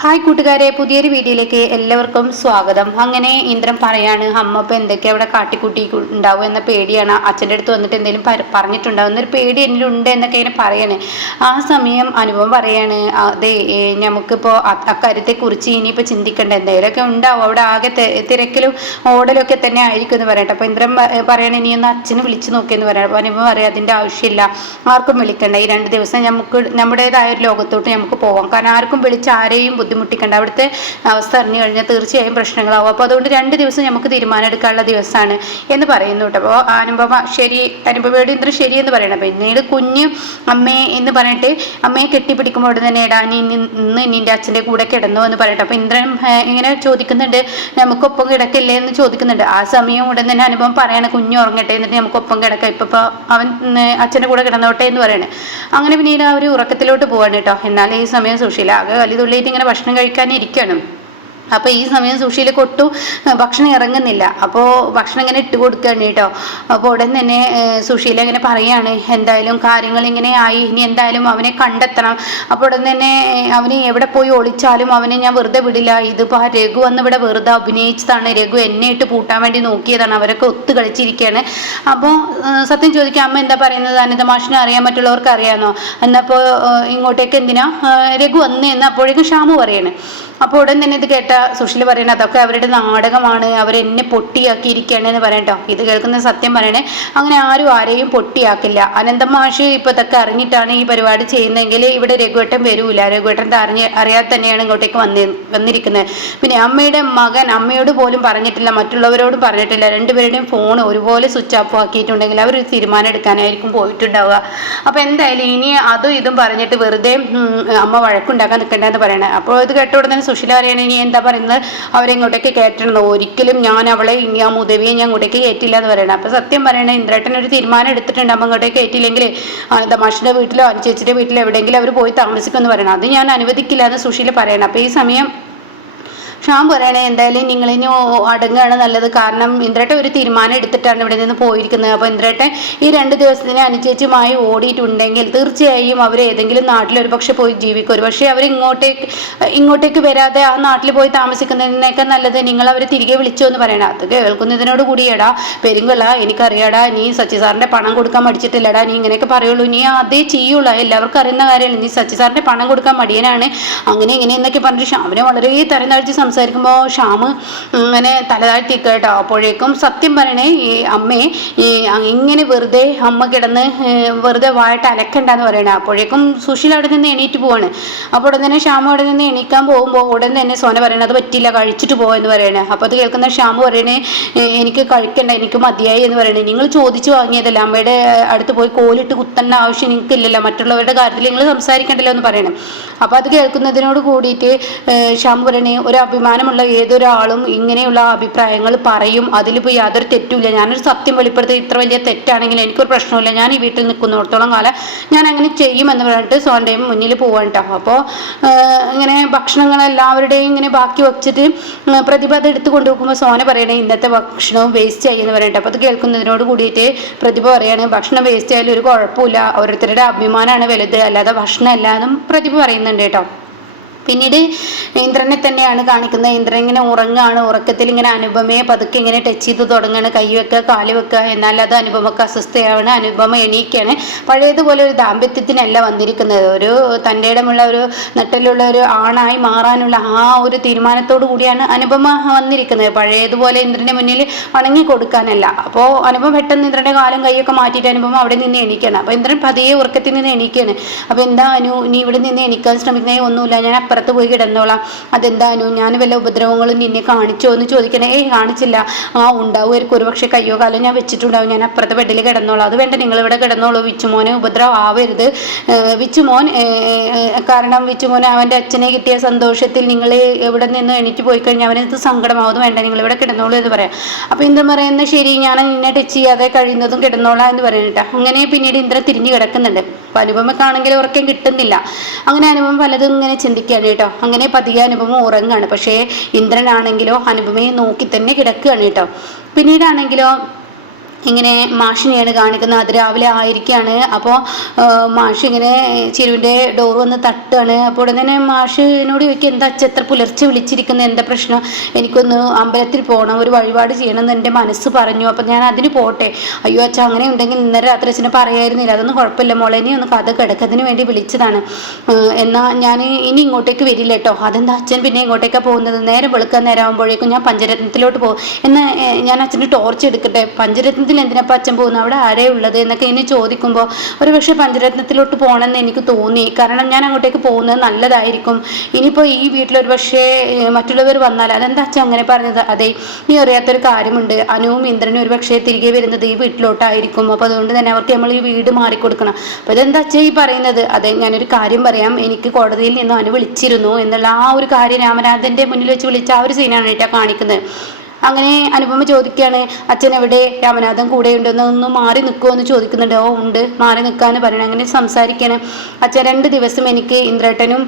Hi കൂട്ടുകാരെ പുതിയൊരു വീഡിയോയിലേക്ക് എല്ലാവർക്കും സ്വാഗതം. അങ്ങനെ ഇന്ദ്രൻ പറയാണ് അമ്മ ഇപ്പം എന്തൊക്കെ അവിടെ കാട്ടിക്കൂട്ടി ഉണ്ടാവും എന്ന പേടിയാണ്. അച്ഛന്റെ അടുത്ത് വന്നിട്ട് എന്തെങ്കിലും പറഞ്ഞിട്ടുണ്ടാവും. എന്നൊരു പേടി എന്നിലുണ്ട് എന്നൊക്കെ ഇങ്ങനെ പറയാണ്. ആ സമയം അനുഭവം പറയാണ് അതെ നമുക്കിപ്പോൾ അക്കാര്യത്തെക്കുറിച്ച് ഇനിയിപ്പോൾ ചിന്തിക്കേണ്ട. എന്തെങ്കിലുമൊക്കെ ഉണ്ടാവും. അവിടെ ആകെ തിരക്കിലും ഓടലൊക്കെ തന്നെ ആയിരിക്കും എന്ന് പറയട്ടെ. അപ്പോൾ ഇന്ദ്രൻ പറയണേ പറയണ ഇനി ഒന്ന് അച്ഛനെ വിളിച്ചു നോക്കിയെന്ന് പറയണം. അപ്പോൾ അനുഭവം പറയാം അതിന്റെ ആവശ്യമില്ല. ആർക്കും വിളിക്കണ്ട. ഈ രണ്ട് ദിവസം നമുക്ക് നമ്മുടേതായ ഒരു ലോകത്തോട്ട് നമുക്ക് പോവാം. കാരണം ആർക്കും വിളിച്ച് ആരെയും ബുദ്ധിമുട്ടിക്കണ്ട. അവിടുത്തെ അവസ്ഥ അറിഞ്ഞു കഴിഞ്ഞാൽ തീർച്ചയായും പ്രശ്നങ്ങളാവും. അപ്പോൾ അതുകൊണ്ട് രണ്ട് ദിവസം നമുക്ക് തീരുമാനം എടുക്കാനുള്ള ദിവസമാണ് എന്ന് പറയുന്നു കേട്ടോ. അപ്പോൾ അനുപമ ശരി അനുപമയോട് ഇന്ദ്രൻ ശരി എന്ന് പറയണം. പിന്നീട് കുഞ്ഞ് അമ്മയെ എന്ന് പറഞ്ഞിട്ട് അമ്മയെ കെട്ടിപ്പിടിക്കുമ്പോൾ തന്നെ ഇടാൻ നീ ഇന്ന് ഇന്ന് നിന്റെ അച്ഛന്റെ കൂടെ കിടന്നു എന്ന് പറയട്ടെ. അപ്പോൾ ഇന്ദ്രൻ ഇങ്ങനെ ചോദിക്കുന്നുണ്ട് നമുക്കൊപ്പം കിടക്കില്ലേ എന്ന് ചോദിക്കുന്നുണ്ട്. ആ സമയം ഉടൻ തന്നെ അനുഭവം പറയണ കുഞ്ഞ് ഉറങ്ങട്ടെ എന്നിട്ട് നമുക്കൊപ്പം കിടക്കാം. ഇപ്പം അവൻ അച്ഛന്റെ കൂടെ കിടന്നോട്ടെ എന്ന് പറയണേ. അങ്ങനെ പിന്നീട് ആ ഒരു ഉറക്കത്തിലോട്ട് പോവാണ് കേട്ടോ. എന്നാൽ ഈ സമയം സുശീല ആകെ വലിയ തുള്ളിയിട്ട് ഇങ്ങനെ ഭക്ഷണം കഴിക്കാനിരിക്കണം. അപ്പോൾ ഈ സമയം സുഷിയിലേക്ക് ഒട്ടും ഭക്ഷണം ഇറങ്ങുന്നില്ല. അപ്പോൾ ഭക്ഷണം ഇങ്ങനെ ഇട്ട് കൊടുക്കുകയാണ് കേട്ടോ. അപ്പോൾ ഉടൻ തന്നെ സുഷീല ഇങ്ങനെ പറയാണ് എന്തായാലും കാര്യങ്ങൾ ഇങ്ങനെ ആയി ഇനി എന്തായാലും അവനെ കണ്ടെത്തണം. അപ്പോൾ ഉടൻ തന്നെ അവനെ എവിടെ പോയി ഒളിച്ചാലും അവനെ ഞാൻ വെറുതെ വിടില്ല. ഇതിപ്പോൾ ആ രഘു വന്ന് ഇവിടെ വെറുതെ അഭിനയിച്ചതാണ്. രഘു എന്നെ ഇട്ട് പൂട്ടാൻ വേണ്ടി നോക്കിയതാണ്. അവരൊക്കെ ഒത്തു കളിച്ചിരിക്കുകയാണ് അപ്പോൾ സത്യം ചോദിക്കുക അമ്മ എന്താ പറയുന്നത്? അനിത മാഷിനെ അറിയാൻ മറ്റുള്ളവർക്ക് അറിയാമെന്നോ എന്നപ്പോൾ ഇങ്ങോട്ടേക്ക് എന്തിനാ? രഘു വന്നേ എന്ന് അപ്പോഴേക്കും ഷാമു പറയാണ്. അപ്പോൾ ഉടൻ തന്നെ ഇത് കേട്ട സുഷിൽ പറയണ അതൊക്കെ അവരുടെ നാടകമാണ്. അവരെന്നെ പൊട്ടിയാക്കിയിരിക്കുകയാണ് എന്ന് പറയട്ടോ ഇത് കേൾക്കുന്ന സത്യം പറയണേ. അങ്ങനെ ആരും ആരെയും പൊട്ടിയാക്കില്ല. അനന്തമാഷ് ഇപ്പോൾ ഇതൊക്കെ അറിഞ്ഞിട്ടാണ് ഈ പരിപാടി ചെയ്യുന്നതെങ്കിൽ ഇവിടെ രഘുവേട്ടൻ വരൂല. രഘുവേട്ടൻ അറിഞ്ഞ് അറിയാതെ തന്നെയാണ് ഇങ്ങോട്ടേക്ക് വന്നി വന്നിരിക്കുന്നത്. പിന്നെ അമ്മയുടെ മകൻ അമ്മയോട് പോലും പറഞ്ഞിട്ടില്ല. മറ്റുള്ളവരോടും പറഞ്ഞിട്ടില്ല. രണ്ടുപേരുടെയും ഫോൺ ഒരുപോലെ സ്വിച്ച് ഓഫ് ആക്കിയിട്ടുണ്ടെങ്കിൽ അവർ തീരുമാനം എടുക്കാനായിരിക്കും പോയിട്ടുണ്ടാവുക. അപ്പോൾ എന്തായാലും ഇനി അതും ഇതും പറഞ്ഞിട്ട് വെറുതെ അമ്മ വഴക്കുണ്ടാക്കാൻ നിൽക്കണ്ടെന്ന് പറയണേ. അപ്പോൾ ഇത് കേട്ട ഉടനെ സുശീല ഇനി എന്താ പറയുന്നത്? അവരെ ഇങ്ങോട്ടേക്ക് കയറ്റണം. ഒരിക്കലും ഞാൻ അവളെ ഇനി ആ മുതവിയെ ഞാൻ ഇങ്ങോട്ടേക്ക് കയറ്റില്ല എന്ന് പറയണം. അപ്പം സത്യം പറയണേ ഇന്ദ്രേട്ടൻ ഒരു തീരുമാനം എടുത്തിട്ടുണ്ട്. അമ്മ ഇങ്ങോട്ടേക്ക് കയറ്റില്ലെങ്കിൽ തമാഷിന്റെ വീട്ടിലോ അനുചേച്ചിയുടെ വീട്ടിലോ എവിടെയെങ്കിലും അവർ പോയി താമസിക്കുമെന്ന് പറയണം. അത് ഞാൻ അനുവദിക്കില്ല എന്ന് സുശീല പറയണം. അപ്പോൾ ഈ സമയം ഷാം പറയണേ എന്തായാലും നിങ്ങൾ ഇനി അടങ്ങുകയാണ് നല്ലത്. കാരണം ഇന്ദ്രേട്ട ഒരു തീരുമാനം എടുത്തിട്ടാണ് ഇവിടെ നിന്ന് പോയിരിക്കുന്നത്. അപ്പോൾ ഇന്ദ്രേട്ടൻ ഈ രണ്ട് ദിവസത്തിന് അനുചേച്ചുമായി ഓടിയിട്ടുണ്ടെങ്കിൽ തീർച്ചയായും അവർ ഏതെങ്കിലും നാട്ടിൽ ഒരു പക്ഷെ പോയി ജീവിക്കും. ഒരു പക്ഷേ അവർ ഇങ്ങോട്ടേക്ക് ഇങ്ങോട്ടേക്ക് വരാതെ ആ നാട്ടിൽ പോയി താമസിക്കുന്നതിനേക്കാൾ നല്ലത് നിങ്ങൾ അവരെ തിരികെ വിളിച്ചു എന്ന് പറയണം. അത് കേൾക്കുന്നതിനോട് കൂടിയടാ. പെരുങ്കള എനിക്കറിയാടാ നീ സച്ചി സാറിന്റെ പണം കൊടുക്കാൻ മടിച്ചിട്ടില്ലടാ. നീ ഇങ്ങനെയൊക്കെ പറയുള്ളൂ. നീ അതേ ചെയ്യുള്ളൂ. എല്ലാവർക്കും അറിയുന്ന കാര്യമാണ്. നീ സച്ചി സാറിന്റെ പണം കൊടുക്കാൻ മടിയനാണ്. അങ്ങനെ ഇങ്ങനെ എന്നൊക്കെ പറഞ്ഞിട്ട് അവനെ വളരെ തരം താഴ്ത്തി സംസാരിക്കുമ്പോൾ ഷാമ് അങ്ങനെ തലതാഴ്ത്തി കേട്ടോ. അപ്പോഴേക്കും സത്യം പറയണേ ഈ അമ്മയെ ഈ ഇങ്ങനെ വെറുതെ അമ്മ കിടന്ന് വെറുതെ വായിട്ട് അലക്കണ്ടെന്ന് പറയണേ. അപ്പോഴേക്കും സുശീൽ അവിടെ നിന്ന് എണീറ്റ് പോവാണ്. അപ്പോൾ ഉടൻ തന്നെ ഷാമ അവിടെ നിന്ന് എണീക്കാൻ പോകുമ്പോൾ ഉടൻ തന്നെ സോന പറയണത് അത് പറ്റില്ല കഴിച്ചിട്ട് പോവെന്ന് പറയണേ. അപ്പോൾ അത് കേൾക്കുന്ന ഷാമു പറയണേ എനിക്ക് കഴിക്കണ്ട എനിക്ക് മതിയായി എന്ന് പറയണേ. നിങ്ങൾ ചോദിച്ചു വാങ്ങിയതല്ല അമ്മയുടെ അടുത്ത് പോയി കോലിട്ട് കുത്തേണ്ട ആവശ്യം നിങ്ങൾക്കില്ലല്ലോ മറ്റുള്ളവരുടെ കാര്യത്തിൽ നിങ്ങൾ സംസാരിക്കണ്ടല്ലോ എന്ന് പറയണം. അപ്പോൾ അത് കേൾക്കുന്നതിനോട് കൂടിയിട്ട് ഷാമു പറയണേ ഒരു അഭിമാനമുള്ള ഏതൊരാളും ഇങ്ങനെയുള്ള അഭിപ്രായങ്ങൾ പറയും. അതിലിപ്പോൾ യാതൊരു തെറ്റുമില്ല. ഞാനൊരു സത്യം വെളിപ്പെടുത്തി ഇത്ര വലിയ തെറ്റാണെങ്കിൽ എനിക്കൊരു പ്രശ്നമില്ല ഞാൻ ഈ വീട്ടിൽ നിൽക്കുന്നിടത്തോളം കാലം ഞാൻ അങ്ങനെ ചെയ്യുമെന്ന് പറഞ്ഞിട്ട് സോന്റെയും മുന്നിൽ പോവാൻ കേട്ടോ അപ്പോൾ ഇങ്ങനെ ഭക്ഷണങ്ങൾ എല്ലാവരുടെയും ഇങ്ങനെ ബാക്കി വെച്ചിട്ട് പ്രതിഭ അത് എടുത്ത് കൊണ്ടുപോകുമ്പോൾ സോന പറയണേ ഇന്നത്തെ ഭക്ഷണവും വേസ്റ്റ് ആയി എന്ന് പറയട്ടെ അപ്പോൾ അത് കേൾക്കുന്നതിനോട് കൂടിയിട്ട് പ്രതിഭ പറയാണ് ഭക്ഷണം വേസ്റ്റ് ആയാലും ഒരു കുഴപ്പമില്ല. ഓരോരുത്തരുടെ അഭിമാനമാണ് വലുത്. അല്ലാതെ ഭക്ഷണം അല്ല എന്നും പ്രതിഭ പറയുന്നുണ്ട് കേട്ടോ. പിന്നീട് ഇന്ദ്രനെ തന്നെയാണ് കാണിക്കുന്നത്. ഇന്ദ്രൻ ഇങ്ങനെ ഉറങ്ങാണ് ഉറക്കത്തിൽ ഇങ്ങനെ അനുപമയെ പതുക്കെ ഇങ്ങനെ ടച്ച് ചെയ്ത് തുടങ്ങുകയാണ്. കൈ വെക്കുക കാൽ വെക്കുക. എന്നാൽ അത് അനുപമക്ക് അസ്വസ്ഥയാണ്. അനുപമ എണീക്കുകയാണ്. പഴയതുപോലെ ഒരു ദാമ്പത്യത്തിനല്ല വന്നിരിക്കുന്നത്. ഒരു തന്റെ ഇടമുള്ള ഒരു നട്ടലുള്ള ഒരു ആണായി മാറാനുള്ള ആ ഒരു തീരുമാനത്തോടു കൂടിയാണ് അനുപമ വന്നിരിക്കുന്നത്. പഴയതുപോലെ ഇന്ദ്രന്റെ മുന്നിൽ വണങ്ങി കൊടുക്കാനല്ല. അപ്പോൾ അനുപമ പെട്ടെന്ന് ഇന്ദ്രന്റെ കാലും കൈയൊക്കെ മാറ്റിയിട്ട് അനുപമ അവിടെ നിന്ന് എണീക്കണം അപ്പോൾ ഇന്ദ്രൻ പതിയെ ഉറക്കത്തിൽ നിന്ന് എണീക്കുകയാണ്. അപ്പോൾ എന്താ അനു നീ ഇവിടെ നിന്ന് എണീക്കാൻ ശ്രമിക്കുന്നേ? ഒന്നുമില്ല. ഞാൻ അപ്പുറത്ത് പോയി കിടന്നോളാം. അതെന്താ ഞാൻ വല്ല ഉപദ്രവങ്ങളും നിന്നെ കാണിച്ചോ എന്ന് ചോദിക്കണേ. ഏയ് കാണിച്ചില്ല. ആ ഉണ്ടാവുമായിരിക്കും ഒരു പക്ഷേ കയ്യോ കാലോ ഞാൻ വെച്ചിട്ടുണ്ടാവും. ഞാൻ അപ്പുറത്തെ ബെഡിൽ കിടന്നോളാം. അത് വേണ്ട നിങ്ങൾ ഇവിടെ കിടന്നോളൂ. വിച്ചുമോനെ ഉപദ്രവം ആവരുത്. വിച്ചുമോൻ കാരണം വിച്ചുമോൻ അവന്റെ അച്ഛനെ കിട്ടിയ സന്തോഷത്തിൽ നിങ്ങൾ എവിടെ നിന്ന് എണീറ്റ് പോയി കഴിഞ്ഞാൽ അവനത് സങ്കടമാവും. വേണ്ട നിങ്ങൾ ഇവിടെ കിടന്നോളൂ എന്ന് പറയാം. അപ്പോൾ ഇന്ദ്രൻ പറയുന്നത് ശരി ഞാൻ നിന്നെ ടച്ച് ചെയ്യാതെ കഴിയുന്നതും കിടന്നോളാം എന്ന് പറയുന്നിട്ട് അങ്ങനെ പിന്നീട് ഇന്ദ്രൻ തിരിഞ്ഞു കിടക്കുന്നുണ്ട്. അപ്പോൾ അനുപമക്കാണെങ്കിൽ ഉറക്കം കിട്ടുന്നില്ല. അങ്ങനെ അനുപമ പലതും ഇങ്ങനെ ചിന്തിക്കുകയാണ്. കേട്ടോ. അങ്ങനെ പതിയെ അനുപമ ഉറങ്ങാണ്. പക്ഷേ ഇന്ദ്രനാണെങ്കിലോ അനുപമയെ നോക്കി തന്നെ കിടക്കുകയാണ് കേട്ടോ. പിന്നീടാണെങ്കിലോ ഇങ്ങനെ മാഷിനെയാണ് കാണിക്കുന്നത്. അത് രാവിലെ ആയിരിക്കുകയാണ് അപ്പോൾ മാഷ് ഇങ്ങനെ ചെരുവിന്റെ ഡോർ വന്ന് തട്ടുകയാണ് അപ്പോൾ ഉടനെ തന്നെ മാഷിനോട് ചോദിക്കുക എന്താ അച്ഛ എത്ര പുലർച്ചെ വിളിച്ചിരിക്കുന്നത് എന്താ പ്രശ്നം? എനിക്കൊന്ന് അമ്പലത്തിൽ പോകണം. ഒരു വഴിപാട് ചെയ്യണം എന്ന് എന്റെ മനസ്സ് പറഞ്ഞു. അപ്പം ഞാൻ അതിന് പോട്ടെ. അയ്യോ അച്ഛ അങ്ങനെ ഉണ്ടെങ്കിൽ ഇന്നലെ രാത്രി അച്ഛനെ പറയായിരുന്നില്ല. അതൊന്നും കുഴപ്പമില്ല മോളെ. ഇനി ഒന്ന് കഥ കിടക്കതിന് വേണ്ടി വിളിച്ചതാണ്. എന്നാൽ ഞാൻ ഇനി ഇങ്ങോട്ടേക്ക് വരില്ല കേട്ടോ. അതെന്താ അച്ഛൻ പിന്നെ ഇങ്ങോട്ടേക്കാണ് പോകുന്നത്? നേരെ വെളുക്കാൻ നേരം ആകുമ്പോഴേക്കും ഞാൻ പഞ്ചരത്നത്തിലോട്ട് പോകും. എന്നാൽ ഞാൻ അച്ഛന്റെ ടോർച്ച് എടുക്കട്ടെ? പഞ്ചരത്നത്തിൽ എന്തിനാ അച്ഛൻ പോകുന്നത്? അവിടെ ആരേ ഉള്ളത്? എന്നൊക്കെ ഇനി ചോദിക്കുമ്പോൾ ഒരു പക്ഷേ പഞ്ചരത്നത്തിലോട്ട് പോകണമെന്ന് എനിക്ക് തോന്നി. കാരണം ഞാൻ അങ്ങോട്ടേക്ക് പോകുന്നത് നല്ലതായിരിക്കും. ഇനിയിപ്പോൾ ഈ വീട്ടിലൊരു പക്ഷേ മറ്റുള്ളവർ വന്നാൽ അതെന്താ അച്ഛൻ അങ്ങനെ പറഞ്ഞത്? അതെ നീ അറിയാത്തൊരു കാര്യമുണ്ട്. അനുവും ഇന്ദ്രനും ഒരു പക്ഷേ തിരികെ വരുന്നത് ഈ വീട്ടിലോട്ടായിരിക്കും. അപ്പോൾ അതുകൊണ്ട് തന്നെ അവർക്ക് നമ്മൾ ഈ വീട് മാറിക്കൊടുക്കണം. അപ്പോൾ ഇതെന്താ അച്ഛൻ ഈ പറയുന്നത്? അതെ ഞാനൊരു കാര്യം പറയാം. എനിക്ക് കോടതിയിൽ നിന്ന് അനു വിളിച്ചിരുന്നു എന്നുള്ള ആ ഒരു കാര്യം രാമനാഥന്റെ മുന്നിൽ വെച്ച് വിളിച്ച ആ ഒരു സീനാണ് കേട്ടോ കാണിക്കുന്നത്. അങ്ങനെ അനുപമ ചോദിക്കുകയാണ് അച്ഛൻ എവിടെ? രാമനാഥൻ കൂടെ ഉണ്ടെന്ന് ഒന്ന് മാറി നിൽക്കുമോ എന്ന് ചോദിക്കുന്നുണ്ട്. ഓ ഉണ്ട്. മാറി നിൽക്കാന്ന് പറയണം. അങ്ങനെ സംസാരിക്കുകയാണ്. അച്ഛൻ രണ്ട് ദിവസം എനിക്ക് ഇന്ദ്രേട്ടനും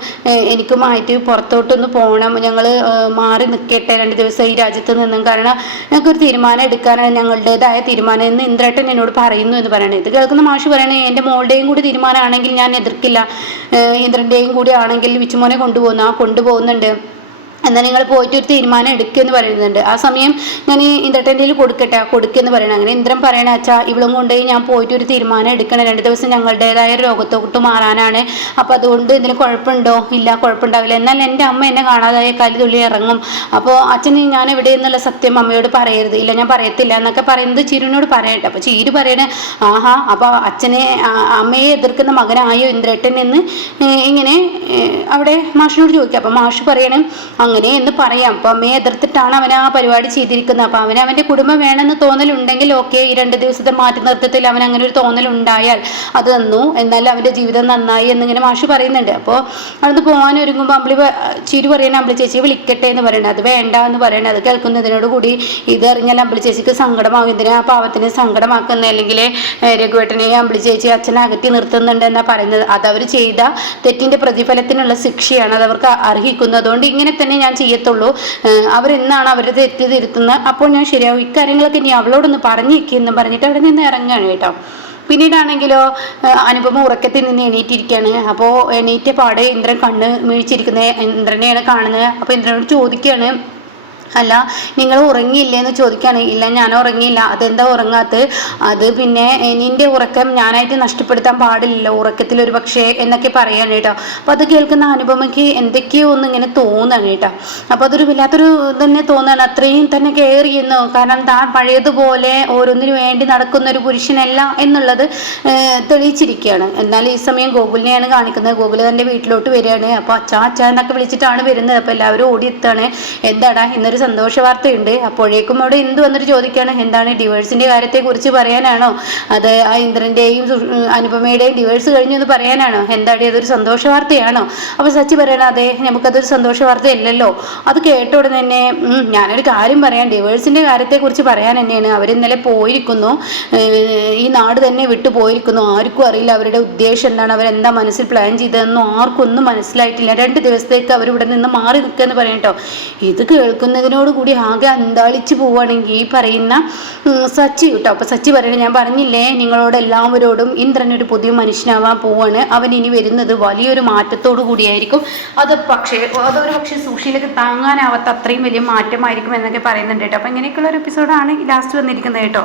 എനിക്കുമായിട്ട് പുറത്തോട്ടൊന്ന് പോകണം. ഞങ്ങൾ മാറി നിൽക്കട്ടെ രണ്ട് ദിവസം ഈ രാജ്യത്ത് നിന്നും. കാരണം ഞങ്ങൾക്കൊരു തീരുമാനം എടുക്കാനാണ് ഞങ്ങളുടേതായ തീരുമാനം എന്ന് ഇന്ദ്രേട്ടൻ എന്നോട് പറയുന്നു എന്ന് പറയണത് ഇത് കേൾക്കുന്ന മാഷ് പറയണേ എന്റെ മോളുടെയും കൂടി തീരുമാനമാണെങ്കിൽ ഞാൻ എതിർക്കില്ല. ഇന്ദ്രന്റെയും കൂടി ആണെങ്കിൽ വിച്ചുമോനെ കൊണ്ടുപോകുന്നു. ആ കൊണ്ടുപോകുന്നുണ്ട്. എന്നാൽ നിങ്ങൾ പോയിട്ട് ഒരു തീരുമാനം എടുക്കുമെന്ന് പറയുന്നുണ്ട്. ആ സമയം ഞാൻ ഈ ഇന്ദ്രട്ടന്റെ കൊടുക്കട്ടെ കൊടുക്കുമെന്ന് പറയണം. അങ്ങനെ ഇന്ദ്രൻ പറയണ അച്ഛാ ഇവളും കൊണ്ട് ഞാൻ പോയിട്ട് ഒരു തീരുമാനം എടുക്കണം. രണ്ട് ദിവസം ഞങ്ങളുടേതായ രോഗത്തോട്ട് മാറാനാണ്. അപ്പോൾ അതുകൊണ്ട് ഇതിന് കുഴപ്പമുണ്ടോ? ഇല്ല കുഴപ്പമുണ്ടാവില്ല. എന്നാൽ എന്റെ അമ്മ എന്നെ കാണാതായ കല്ല് തുള്ളി ഇറങ്ങും. അപ്പോൾ അച്ഛൻ ഞാൻ എവിടെ എന്നുള്ള സത്യം അമ്മയോട് പറയരുത്. ഇല്ല ഞാൻ പറയത്തില്ല എന്നൊക്കെ പറയുന്നത് ചിരുവിനോട് പറയട്ടെ. അപ്പോൾ ചീരു പറയണ ആഹാ അപ്പോൾ അച്ഛനെ അമ്മയെ എതിർക്കുന്ന മകനായോ ഇന്ദ്രേട്ടൻ? എന്ന് ഇങ്ങനെ അവിടെ മാഷിനോട് ചോദിക്കാം. അപ്പോൾ മാഷ് പറയണേ അങ്ങനെ എന്ന് പറയാം. അപ്പൊ അമ്മയെ എതിർത്തിട്ടാണ് അവൻ ആ പരിപാടി ചെയ്തിരിക്കുന്നത്. അപ്പൊ അവന് അവന്റെ കുടുംബം വേണമെന്ന് തോന്നലുണ്ടെങ്കിൽ ഓക്കെ ഈ രണ്ട് ദിവസത്തെ മാറ്റി നിർത്തത്തിൽ അവൻ അങ്ങനെ ഒരു തോന്നൽ ഉണ്ടായാൽ അത് തന്നു. എന്നാൽ അവന്റെ ജീവിതം നന്നായി എന്നിങ്ങനെ മാഷി പറയുന്നുണ്ട്. അപ്പോൾ അവിടുന്ന് പോകാൻ ഒരുങ്ങുമ്പോൾ അമ്പിളി ചിരി പറയണ അമ്പിളി ചേച്ചി വിളിക്കട്ടെ എന്ന് പറയണത് അത് വേണ്ട എന്ന് പറയണത് അത് കേൾക്കുന്നതിനോട് കൂടി ഇതറിഞ്ഞാൽ അമ്പിളി ചേച്ചിക്ക് സങ്കടമാകും ഇതിനെ ആ പാവത്തിന് സങ്കടമാക്കുന്ന അല്ലെങ്കിൽ രഘുവേട്ടനെ അമ്പിളി ചേച്ചി അച്ഛനെ അകറ്റി നിർത്തുന്നുണ്ട് എന്നാ പറയുന്നത്. അത് അവർ ചെയ്ത തെറ്റിന്റെ പ്രതിഫലത്തിനുള്ള ശിക്ഷയാണ് അത് അവർക്ക് അർഹിക്കുന്നത്. അതുകൊണ്ട് ഇങ്ങനെ തന്നെ ഞാൻ ചെയ്യത്തുള്ളൂ. അവരെന്നാണ് അവരുടെ തിരുത്തുന്നത്. അപ്പോൾ ഞാൻ ശരിയാവും. ഇക്കാര്യങ്ങളൊക്കെ ഇനി അവളോടൊന്ന് പറഞ്ഞേക്കെന്ന് പറഞ്ഞിട്ട് അവിടെ നിന്ന് ഇറങ്ങുകയാണ് കേട്ടോ. പിന്നീടാണെങ്കിലോ അനുപമ ഉറക്കത്തിൽ നിന്ന് എണീറ്റിരിക്കുകയാണ് അപ്പോൾ എണീറ്റ പാടെ ഇന്ദ്രൻ കണ്ണ് വീഴ്ചിരിക്കുന്നത് ഇന്ദ്രനെയാണ് കാണുന്നത്. അപ്പോൾ ഇന്ദ്രനോട് ചോദിക്കുകയാണ് അല്ല നിങ്ങൾ ഉറങ്ങിയില്ലേ എന്ന് ചോദിക്കുകയാണെങ്കിൽ ഇല്ല ഞാൻ ഉറങ്ങിയില്ല. അതെന്താ ഉറങ്ങാത്ത അത് പിന്നെ നിന്റെ ഉറക്കം ഞാനായിട്ട് നഷ്ടപ്പെടുത്താൻ പാടില്ലല്ലോ. ഉറക്കത്തിൽ ഒരു പക്ഷേ എന്നൊക്കെ പറയാണ് കേട്ടോ. അപ്പോൾ അത് കേൾക്കുന്ന അനുപമയ്ക്ക് എന്തൊക്കെയോ ഒന്ന് ഇങ്ങനെ തോന്നാണ് കേട്ടോ. അപ്പോൾ അതൊരു വല്ലാത്തൊരു തന്നെ തോന്നാണ് അത്രയും തന്നെ കെയർ ചെയ്യുന്നു. കാരണം താൻ പഴയതുപോലെ ഓരോന്നിനു വേണ്ടി നടക്കുന്ന ഒരു പുരുഷനല്ല എന്നുള്ളത് തെളിയിച്ചിരിക്കുകയാണ്. എന്നാൽ ഈ സമയം ഗോകുലിനെയാണ് കാണിക്കുന്നത്. ഗോകുൽ തന്റെ വീട്ടിലോട്ട് വരികയാണ്. അപ്പോൾ അച്ഛാ അച്ഛാ എന്നൊക്കെ വിളിച്ചിട്ടാണ് വരുന്നത്. അപ്പോൾ എല്ലാവരും ഓടിയെത്താണ് എന്താടാ ഇന്നൊരു സന്തോഷ വാർത്തയുണ്ട്. അപ്പോഴേക്കും അവിടെ എന്ത് വന്നിട്ട് ചോദിക്കുകയാണ് എന്താണ് ഡിവേഴ്സിന്റെ കാര്യത്തെ കുറിച്ച് പറയാനാണോ? അത് ആ ഇന്ദ്രന്റെയും അനുപമയുടെയും ഡിവേഴ്സ് കഴിഞ്ഞു എന്ന് പറയാനാണോ? എന്താണ് അതൊരു സന്തോഷ വാർത്തയാണോ? അപ്പൊ സച്ചി പറയണ അതെ നമുക്കതൊരു സന്തോഷ വാർത്ത ഇല്ലല്ലോ അത് കേട്ട ഉടനെ തന്നെ ഞാനൊരു കാര്യം പറയാം. ഡിവേഴ്സിന്റെ കാര്യത്തെ കുറിച്ച് പറയാൻ തന്നെയാണ്. അവരിന്നലെ പോയിരിക്കുന്നു. ഈ നാട് തന്നെ വിട്ടു പോയിരിക്കുന്നു. ആർക്കും അറിയില്ല അവരുടെ ഉദ്ദേശം എന്താണ്. അവരെന്താ മനസ്സിൽ പ്ലാൻ ചെയ്തതെന്നും ആർക്കൊന്നും മനസ്സിലായിട്ടില്ല. രണ്ട് ദിവസത്തേക്ക് അവരിവിടെ നിന്ന് മാറി നിൽക്കുക എന്ന് പറയട്ടോ ഇത് കേൾക്കുന്നത് കൂടി ആകെ അന്താളിച്ച് പോവുകയാണെങ്കിൽ ഈ പറയുന്ന സച്ചി കേട്ടോ. അപ്പോൾ സച്ചി പറയുന്നത് ഞാൻ പറഞ്ഞില്ലേ നിങ്ങളോട് എല്ലാവരോടും ഇന്ദ്രൻ ഒരു പുതിയ മനുഷ്യനാവാൻ പോവാണ് അവൻ ഇനി വരുന്നത് വലിയൊരു മാറ്റത്തോടു കൂടിയായിരിക്കും. അത് പക്ഷേ അതൊരു പക്ഷേ സുഷിയിലേക്ക് താങ്ങാനാവാത്ത അത്രയും വലിയ മാറ്റമായിരിക്കും എന്നൊക്കെ പറയുന്നുണ്ട് കേട്ടോ. അപ്പോൾ ഇങ്ങനെയൊക്കെയുള്ള ഒരു എപ്പിസോഡാണ് ലാസ്റ്റ് വന്നിരിക്കുന്നത് കേട്ടോ.